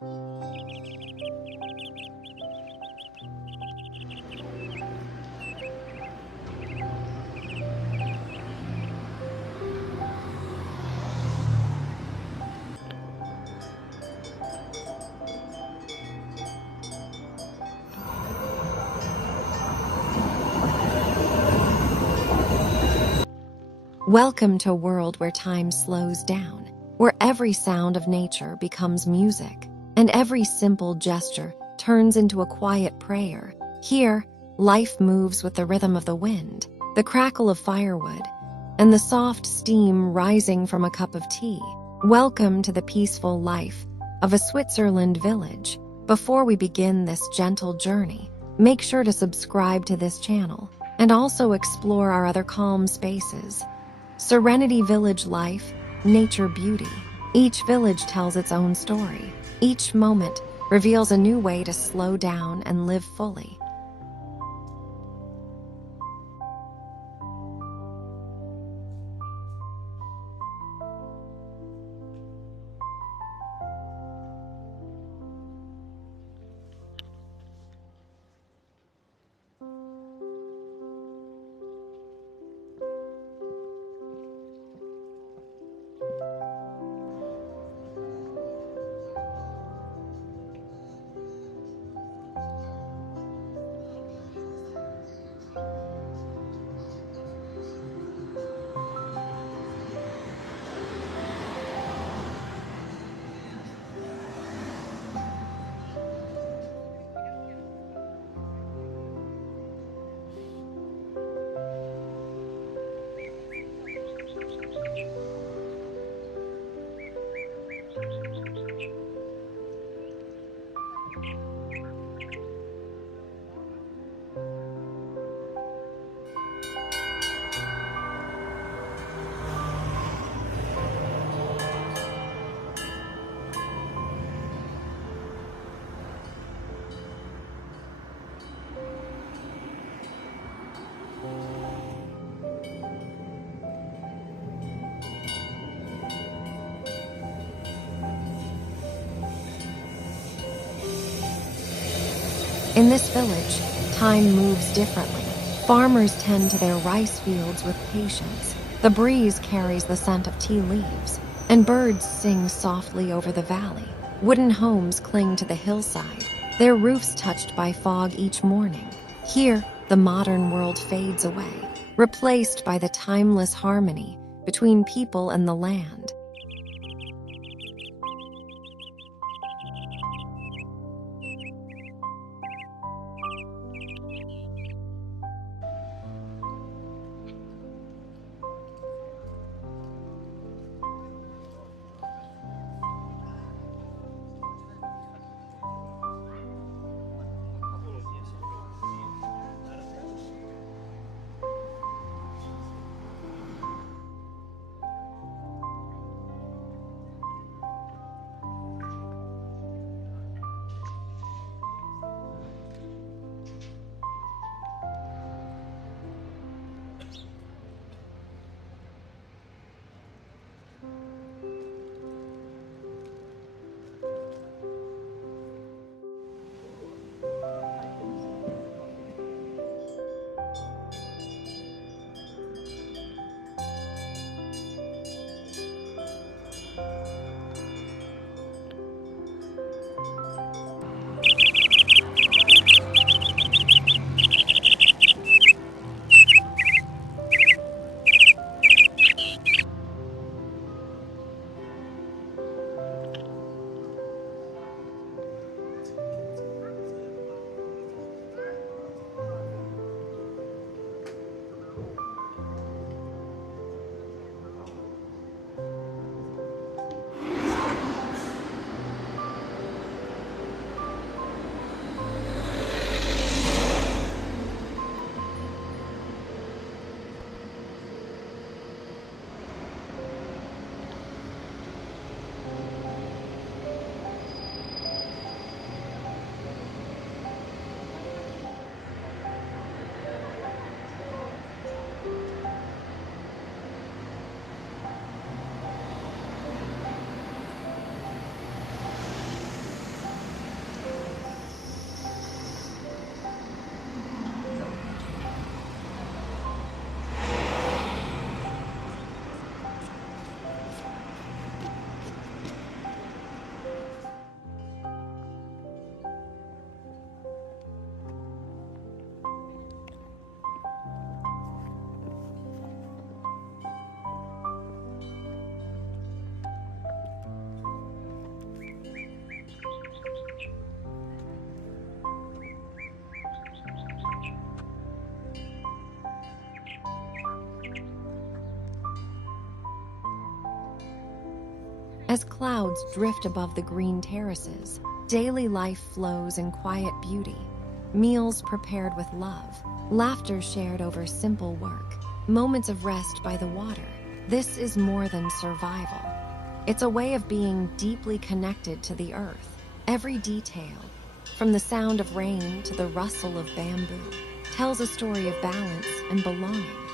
Welcome to a world where time slows down, where every sound of nature becomes music, and every simple gesture turns into a quiet prayer. Here, life moves with the rhythm of the wind, the crackle of firewood, and the soft steam rising from a cup of tea. Welcome to the peaceful life of a Switzerland village. Before we begin this gentle journey, make sure to subscribe to this channel and also explore our other calm spaces. Serenity Village life, nature beauty. Each village tells its own story. Each moment reveals a new way to slow down and live fully. In this village, time moves differently. Farmers tend to their rice fields with patience. The breeze carries the scent of tea leaves, and birds sing softly over the valley. Wooden homes cling to the hillside, their roofs touched by fog each morning. Here, the modern world fades away, replaced by the timeless harmony between people and the land. As clouds drift above the green terraces, daily life flows in quiet beauty. Meals prepared with love, laughter shared over simple work, moments of rest by the water. This is more than survival. It's a way of being deeply connected to the earth. Every detail, from the sound of rain to the rustle of bamboo, tells a story of balance and belonging.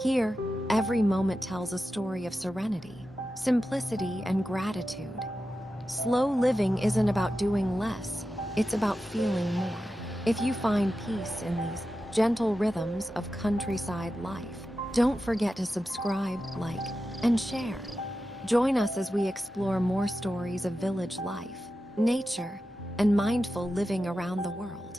Here, every moment tells a story of serenity, simplicity, and gratitude. Slow living isn't about doing less, it's about feeling more. If you find peace in these gentle rhythms of countryside life, don't forget to subscribe, like, and share. Join us as we explore more stories of village life, nature, and mindful living around the world.